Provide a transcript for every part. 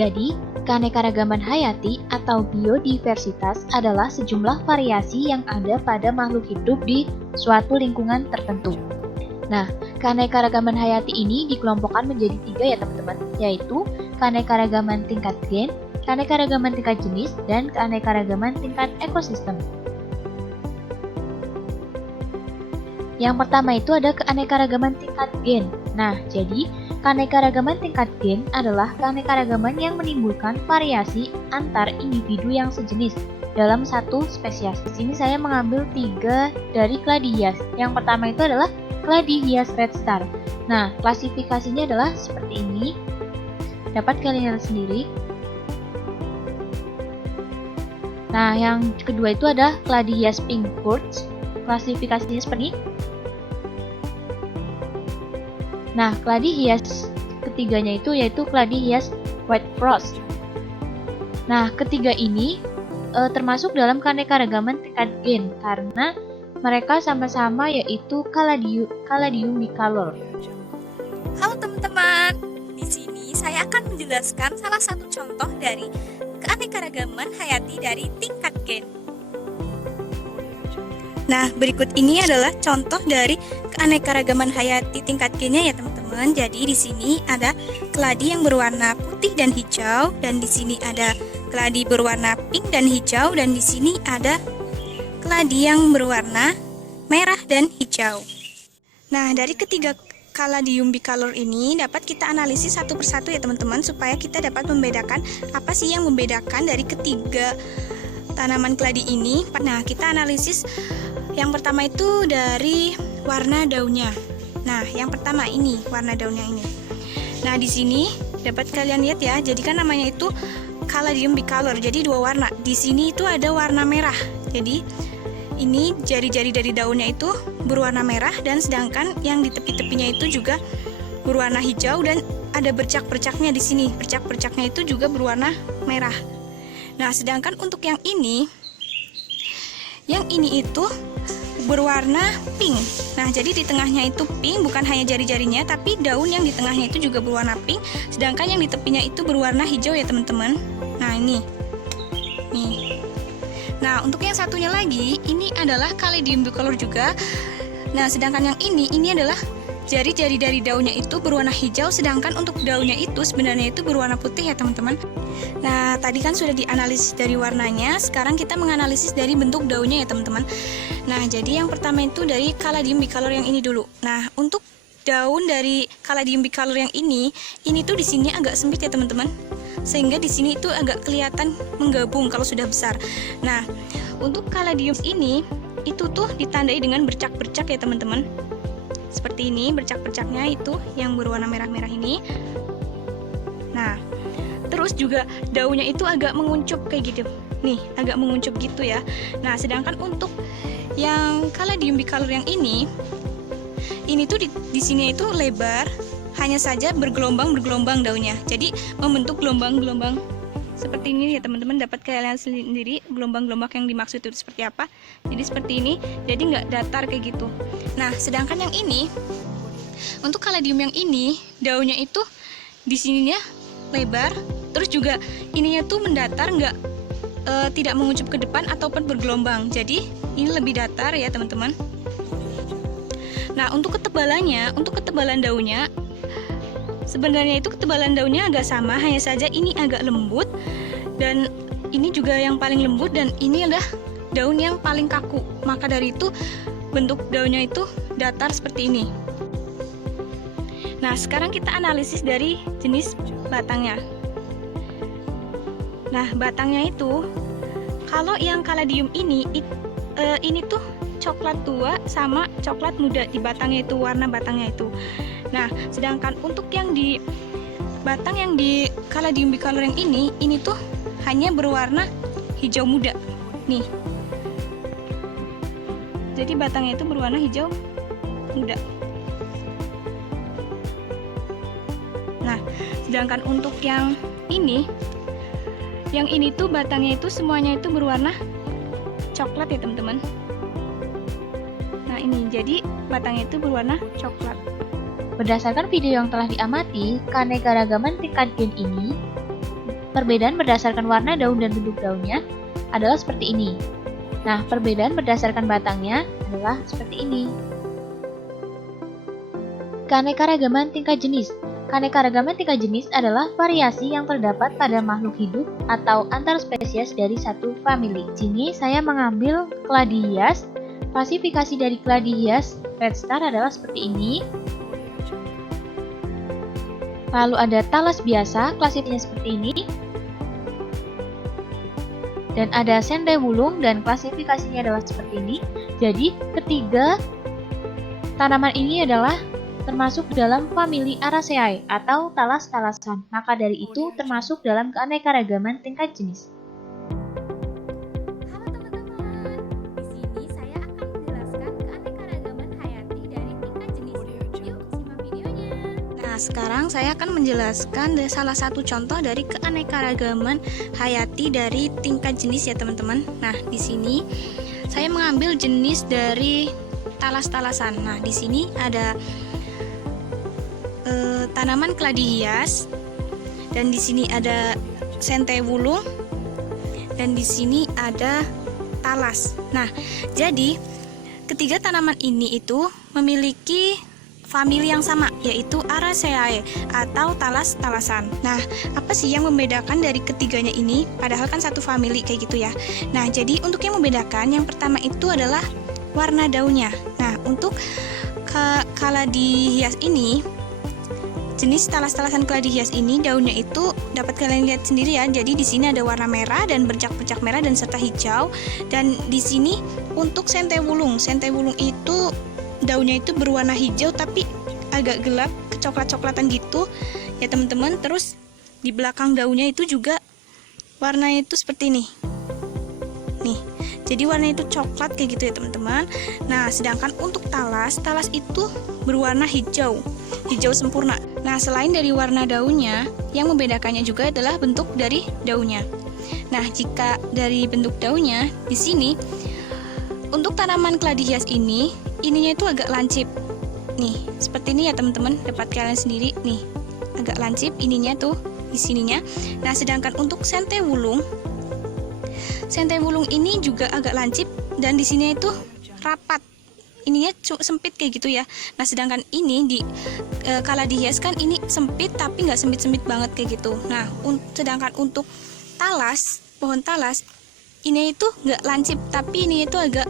Jadi, keanekaragaman hayati atau biodiversitas adalah sejumlah variasi yang ada pada makhluk hidup di suatu lingkungan tertentu. Nah, keanekaragaman hayati ini dikelompokkan menjadi 3 ya teman-teman, yaitu keanekaragaman tingkat gen, keanekaragaman tingkat jenis, dan keanekaragaman tingkat ekosistem. Yang pertama itu ada keanekaragaman tingkat gen. Nah, jadi keanekaragaman tingkat gen adalah keanekaragaman yang menimbulkan variasi antar individu yang sejenis dalam satu spesies. Di sini saya mengambil 3 dari keladi hias. Yang pertama itu adalah keladi hias red star. Nah, klasifikasinya adalah seperti ini. Dapat kalian lihat sendiri. Nah, yang kedua itu ada keladi hias pink birch. Klasifikasinya seperti ini. Nah, keladi hias ketiganya itu yaitu keladi hias white frost. Nah, ketiga ini termasuk dalam keanekaragaman tingkat gen karena mereka sama-sama yaitu Caladium bicolor. Halo teman-teman, di sini saya akan menjelaskan salah satu contoh dari keanekaragaman hayati dari tingkat gen. Nah, berikut ini adalah contoh dari keanekaragaman hayati tingkat gennya ya teman-teman. Jadi di sini ada keladi yang berwarna putih dan hijau, dan di sini ada keladi berwarna pink dan hijau, dan di sini ada keladi yang berwarna merah dan hijau. Nah, dari ketiga Caladium bicolor ini dapat kita analisis satu persatu ya teman-teman, supaya kita dapat membedakan apa sih yang membedakan dari ketiga tanaman keladi ini. Nah, kita analisis yang pertama itu dari warna daunnya. Nah, yang pertama ini warna daunnya ini. Nah, di sini dapat kalian lihat ya. Jadi kan namanya itu Caladium bicolor. Jadi 2 warna. Di sini itu ada warna merah. Jadi ini jari-jari dari daunnya itu berwarna merah, dan sedangkan yang di tepi-tepinya itu juga berwarna hijau, dan ada bercak-bercaknya di sini. Bercak-bercaknya itu juga berwarna merah. Nah, sedangkan untuk yang ini itu berwarna pink. Nah, jadi di tengahnya itu pink, bukan hanya jari-jarinya, tapi daun yang di tengahnya itu juga berwarna pink, sedangkan yang di tepinya itu berwarna hijau ya teman-teman. Nah, ini. Nih. Nah, untuk yang satunya lagi, ini adalah Caladium bicolor juga. Nah, sedangkan yang ini adalah jari-jari dari daunnya itu berwarna hijau, sedangkan untuk daunnya itu sebenarnya itu berwarna putih ya teman-teman. Nah, tadi kan sudah dianalisis dari warnanya, sekarang kita menganalisis dari bentuk daunnya ya teman-teman. Nah, jadi yang pertama itu dari Caladium bicolor yang ini dulu. Nah, untuk daun dari Caladium bicolor yang ini tuh di sini agak sempit ya teman-teman, sehingga di sini itu agak kelihatan menggabung kalau sudah besar. Nah, untuk Caladium ini itu tuh ditandai dengan bercak-bercak ya teman-teman. Seperti ini bercak-bercaknya itu yang berwarna merah-merah ini. Nah, terus juga daunnya itu agak menguncup kayak gitu. Nih, agak menguncup gitu ya. Nah, sedangkan untuk yang Caladium bicolor yang ini tuh di sini itu lebar, hanya saja bergelombang daunnya. Jadi membentuk gelombang-gelombang seperti ini ya teman-teman. Dapat kalian sendiri gelombang-gelombang yang dimaksud itu seperti apa. Jadi seperti ini, jadi nggak datar kayak gitu. Nah, sedangkan yang ini, untuk Caladium yang ini, daunnya itu di sininya lebar, terus juga ininya tuh mendatar, tidak menguncup ke depan ataupun bergelombang. Jadi ini lebih datar ya teman-teman. Nah, untuk ketebalan daunnya, sebenarnya itu ketebalan daunnya agak sama, hanya saja ini agak lembut, dan ini juga yang paling lembut, dan ini adalah daun yang paling kaku. Maka dari itu bentuk daunnya itu datar seperti ini. Nah, sekarang kita analisis dari jenis batangnya. Nah, batangnya itu, kalau yang Caladium ini tuh coklat tua sama coklat muda di batangnya itu, warna batangnya itu. Nah, sedangkan untuk yang di batang yang di Caladium bicolor yang ini tuh hanya berwarna hijau muda. Nih. Jadi batangnya itu berwarna hijau muda. Nah, sedangkan untuk yang ini tuh batangnya itu semuanya itu berwarna coklat ya teman-teman. Nah, ini jadi batangnya itu berwarna coklat. Berdasarkan video yang telah diamati, keanekaragaman tingkat gen ini perbedaan berdasarkan warna daun dan bentuk daunnya adalah seperti ini. Nah, perbedaan berdasarkan batangnya adalah seperti ini. Keanekaragaman tingkat jenis. Keanekaragaman tingkat jenis adalah variasi yang terdapat pada makhluk hidup atau antar spesies dari satu famili. Di sini saya mengambil keladi hias. Klasifikasi dari keladi hias red star adalah seperti ini. Lalu ada talas biasa, klasifikasinya seperti ini. Dan ada sente wulung dan klasifikasinya adalah seperti ini. Jadi, ketiga tanaman ini adalah termasuk dalam famili Araceae atau talas-talasan. Maka dari itu termasuk dalam keanekaragaman tingkat jenis. Halo teman-teman, di sini saya akan menjelaskan keanekaragaman hayati dari tingkat jenis. Yuk, simak videonya. Nah, sekarang saya akan menjelaskan salah satu contoh dari keanekaragaman hayati dari tingkat jenis ya teman-teman. Nah, di sini saya mengambil jenis dari talas-talasan. Nah, di sini ada tanaman keladi hias, dan di sini ada sente wulung, dan di sini ada talas. Nah, jadi ketiga tanaman ini itu memiliki famili yang sama, yaitu Araceae atau talas-talasan. Nah, apa sih yang membedakan dari ketiganya ini? Padahal kan satu famili kayak gitu ya. Nah, jadi untuk yang membedakan, yang pertama itu adalah warna daunnya. Nah, untuk kaladi hias ini, jenis talas-talasan keladi hias ini daunnya itu dapat kalian lihat sendiri ya. Jadi di sini ada warna merah dan bercak-bercak merah dan serta hijau. Dan di sini untuk sente wulung itu daunnya itu berwarna hijau tapi agak gelap, kecoklat-coklatan gitu ya teman-teman. Terus di belakang daunnya itu juga warnanya itu seperti ini. Nih. Jadi warna itu coklat kayak gitu ya teman-teman. Nah, sedangkan untuk talas itu berwarna hijau sempurna. Nah, selain dari warna daunnya, yang membedakannya juga adalah bentuk dari daunnya. Nah, jika dari bentuk daunnya, di sini untuk tanaman keladi hias ini, ininya itu agak lancip. Nih, seperti ini ya teman-teman, dapat kalian sendiri nih, agak lancip ininya tuh di sininya. Nah, sedangkan untuk sente wulung ini juga agak lancip dan di sini itu rapat. Ininya sempit kayak gitu ya. Nah, sedangkan ini di kaladi hias kan ini sempit tapi nggak sempit-sempit banget kayak gitu. Nah, sedangkan untuk pohon talas ini itu nggak lancip tapi ini itu agak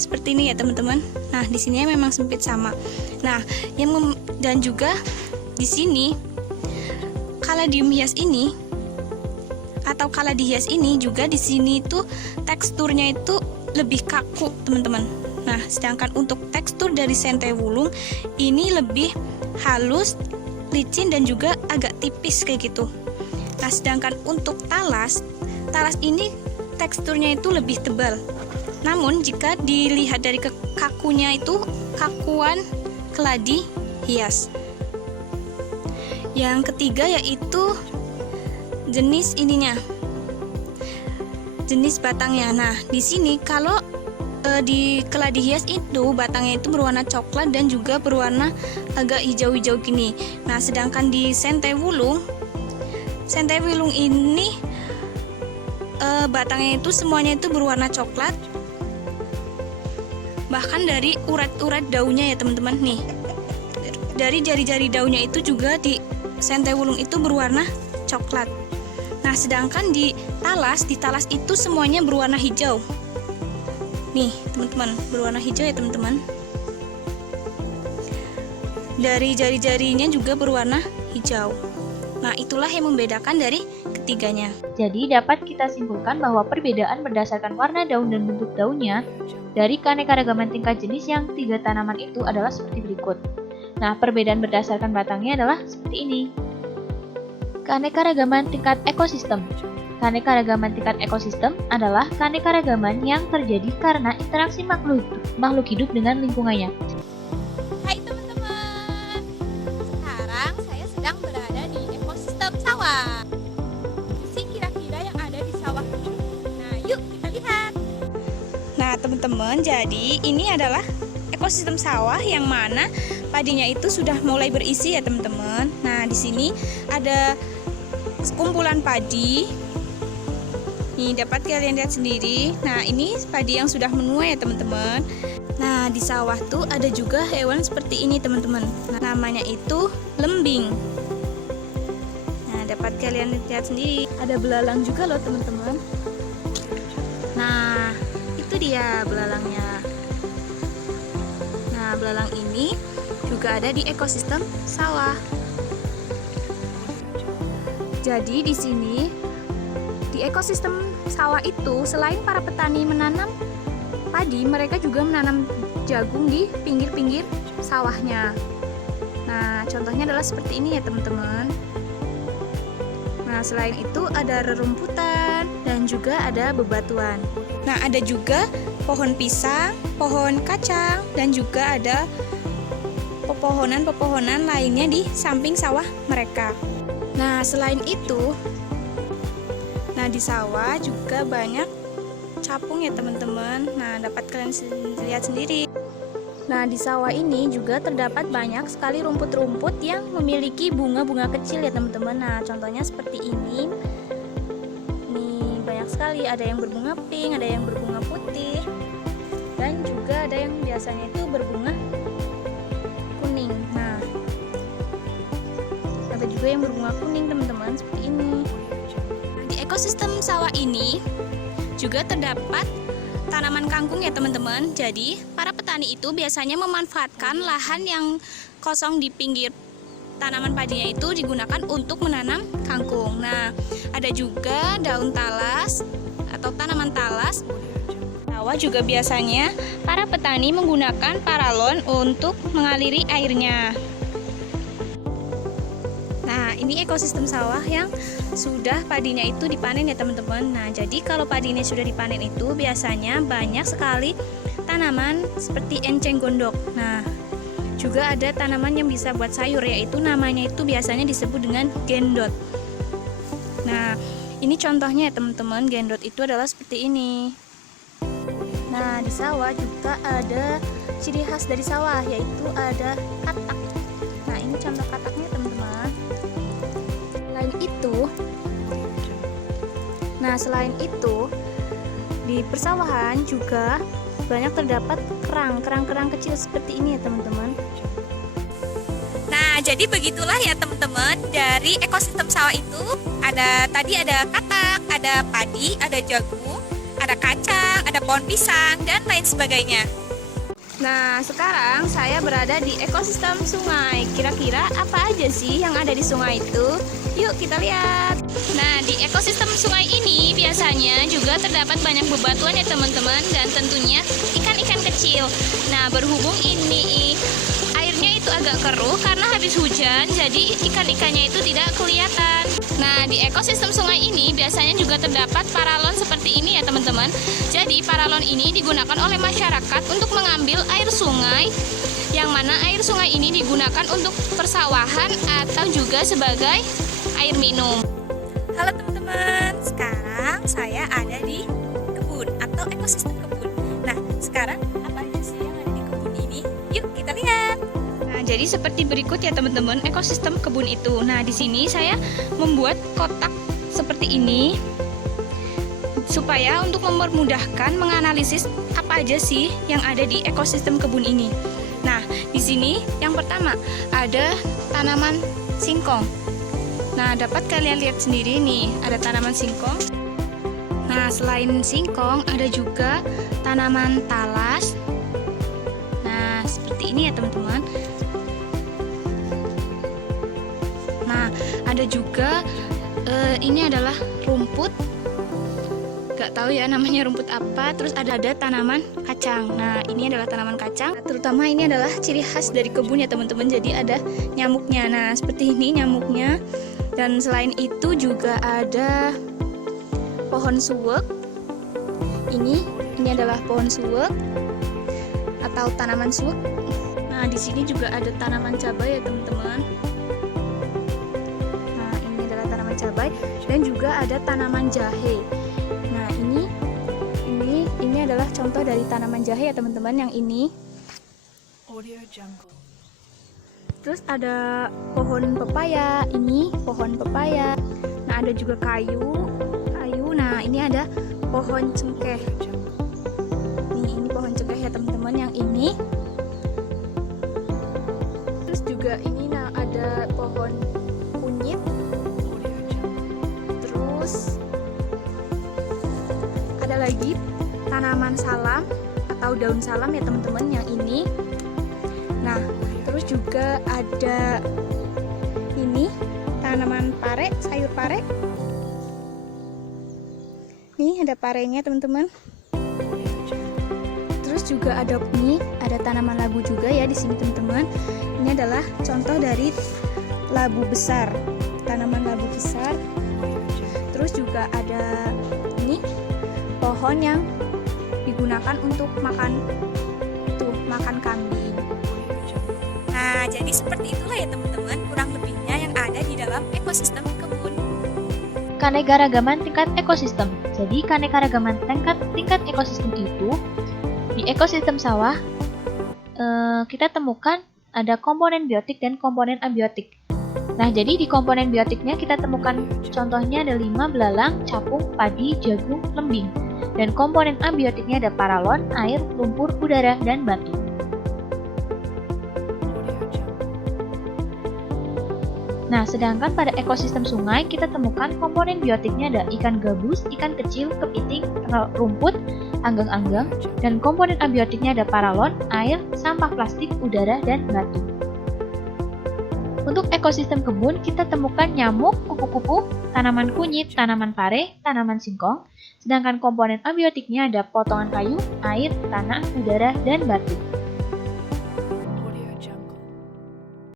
seperti ini ya teman-teman. Nah, di sini memang sempit sama. Nah, dan juga di sini kaladium hias ini atau kaladi hias ini juga di sini itu teksturnya itu lebih kaku teman-teman. Nah, sedangkan untuk tekstur dari sente wulung ini lebih halus, licin dan juga agak tipis kayak gitu. Nah, sedangkan untuk talas ini teksturnya itu lebih tebal. Namun jika dilihat dari kakunya itu kakuan keladi hias. Yang ketiga yaitu jenis ininya, jenis batangnya. Nah, di sini kalau di keladi hias itu batangnya itu berwarna coklat dan juga berwarna agak hijau-hijau gini. Nah, sedangkan di sente wulung ini batangnya itu semuanya itu berwarna coklat. Bahkan dari urat-urat daunnya ya teman-teman nih. Dari jari-jari daunnya itu juga di sente wulung itu berwarna coklat. Nah, sedangkan di talas itu semuanya berwarna hijau. Nih, teman-teman, berwarna hijau ya, teman-teman. Dari jari-jarinya juga berwarna hijau. Nah, itulah yang membedakan dari ketiganya. Jadi, dapat kita simpulkan bahwa perbedaan berdasarkan warna daun dan bentuk daunnya dari keanekaragaman tingkat jenis yang tiga tanaman itu adalah seperti berikut. Nah, perbedaan berdasarkan batangnya adalah seperti ini. Keanekaragaman tingkat ekosistem. Keanekaragaman tingkat ekosistem adalah keanekaragaman yang terjadi karena interaksi makhluk hidup dengan lingkungannya. Hai teman-teman, sekarang saya sedang berada di ekosistem sawah. Sih kira-kira yang ada di sawah ini? Nah, yuk kita lihat. Nah, teman-teman, jadi ini adalah ekosistem sawah yang mana padinya itu sudah mulai berisi ya, teman-teman. Nah, di sini ada sekumpulan padi. Nih, dapat kalian lihat sendiri. Nah, ini padi yang sudah menuai ya teman-teman. Nah, di sawah tuh ada juga hewan seperti ini teman-teman. Nah, namanya itu lembing. Nah, dapat kalian lihat sendiri. Ada belalang juga loh teman-teman. Nah, itu dia belalangnya. Nah, belalang ini juga ada di ekosistem sawah. Jadi di sini di ekosistem sawah itu selain para petani menanam padi, mereka juga menanam jagung di pinggir-pinggir sawahnya. Nah, contohnya adalah seperti ini ya teman-teman. Nah, selain itu ada rerumputan dan juga ada bebatuan. Nah, ada juga pohon pisang, pohon kacang, dan juga ada pepohonan-pepohonan lainnya di samping sawah mereka. Nah, selain itu, nah di sawah juga banyak capung ya teman-teman. Nah, dapat kalian lihat sendiri. Nah, di sawah ini juga terdapat banyak sekali rumput-rumput yang memiliki bunga-bunga kecil ya teman-teman. Nah, contohnya seperti ini. Nih, banyak sekali. Ada yang berbunga pink, ada yang berbunga putih, dan juga ada yang biasanya itu berbunga kuning. Nah, ada juga yang berbunga kuning teman-teman, seperti ini. Di ekosistem sawah ini juga terdapat tanaman kangkung ya teman-teman. Jadi para petani itu biasanya memanfaatkan lahan yang kosong di pinggir tanaman padinya itu digunakan untuk menanam kangkung. Nah, ada juga daun talas atau tanaman talas. Sawah juga biasanya para petani menggunakan paralon untuk mengaliri airnya. Nah, ini ekosistem sawah yang sudah padinya itu dipanen ya teman-teman. Nah, jadi kalau padinya sudah dipanen itu biasanya banyak sekali tanaman seperti enceng gondok. Nah, juga ada tanaman yang bisa buat sayur, yaitu namanya itu biasanya disebut dengan gendot. Nah, ini contohnya ya teman-teman. Gendot itu adalah seperti ini. Nah, di sawah juga ada ciri khas dari sawah, yaitu ada katak. Nah, ini contoh kataknya teman-teman. Selain itu di persawahan juga banyak terdapat kerang kecil seperti ini ya teman-teman. Nah, jadi begitulah ya teman-teman, dari ekosistem sawah itu ada katak, ada padi, ada jagung, ada kacang, ada pohon pisang, dan lain sebagainya. Nah, sekarang saya berada di ekosistem sungai. Kira-kira apa aja sih yang ada di sungai itu? Yuk kita lihat. Nah, di ekosistem sungai ini biasanya juga terdapat banyak bebatuan ya teman-teman, dan tentunya ikan-ikan kecil. Nah, berhubung ini airnya itu agak keruh karena habis hujan, jadi ikan-ikannya itu tidak kelihatan. Nah, di ekosistem sungai ini biasanya juga terdapat paralon seperti ini ya teman-teman. Jadi paralon ini digunakan oleh masyarakat untuk mengambil air sungai, yang mana air sungai ini digunakan untuk persawahan atau juga sebagai air minum. Halo teman-teman, sekarang saya ada di kebun atau ekosistem kebun. Nah, sekarang apa aja sih yang ada di kebun ini? Yuk kita lihat. Nah, jadi seperti berikut ya teman-teman ekosistem kebun itu. Nah, di sini saya membuat kotak seperti ini supaya untuk mempermudahkan menganalisis apa aja sih yang ada di ekosistem kebun ini. Nah, di sini yang pertama ada tanaman singkong. Nah, dapat kalian lihat sendiri nih, ada tanaman singkong. Nah, selain singkong ada juga tanaman talas. Nah, seperti ini ya teman-teman. Nah, ada juga ini adalah rumput. Gak tahu ya namanya rumput apa. Terus ada tanaman kacang. Nah, ini adalah tanaman kacang. Terutama ini adalah ciri khas dari kebun ya teman-teman. Jadi ada nyamuknya. Nah, seperti ini nyamuknya. Dan selain itu juga ada pohon suwek. Ini adalah pohon suwek atau tanaman suwek. Nah, di sini juga ada tanaman cabai ya teman-teman. Nah, ini adalah tanaman cabai dan juga ada tanaman jahe. Nah, ini adalah contoh dari tanaman jahe ya teman-teman, yang ini. Terus ada pohon pepaya, ini pohon pepaya. Nah, Nah, ada juga kayu. Nah, ini ada pohon cengkeh. Nih, ini pohon cengkeh ya teman-teman yang ini. Terus juga ini ada pohon kunyit. Terus ada lagi tanaman salam atau daun salam ya teman-teman yang ini. Nah, terus juga ada ini tanaman pare, sayur pare. Nih ada parenya teman-teman. Terus juga ada tanaman labu juga ya di sini teman-teman. Ini adalah contoh dari labu besar, tanaman labu besar. Terus juga ada ini pohon yang digunakan untuk makan kambing. Nah, jadi seperti itulah ya teman-teman kurang lebihnya yang ada di dalam ekosistem kebun. Keanekaragaman tingkat ekosistem. Jadi keanekaragaman tingkat ekosistem itu di ekosistem sawah kita temukan ada komponen biotik dan komponen abiotik. Nah, jadi di komponen biotiknya kita temukan contohnya ada 5 belalang, capung, padi, jagung, lembing. Dan komponen abiotiknya ada paralon, air, lumpur, udara, dan batu. Nah, sedangkan pada ekosistem sungai kita temukan komponen biotiknya ada ikan gabus, ikan kecil, kepiting, rumput, anggang-anggang, dan komponen abiotiknya ada paralon, air, sampah plastik, udara, dan batu. Untuk ekosistem kebun kita temukan nyamuk, kupu-kupu, tanaman kunyit, tanaman pare, tanaman singkong, sedangkan komponen abiotiknya ada potongan kayu, air, tanah, udara, dan batu.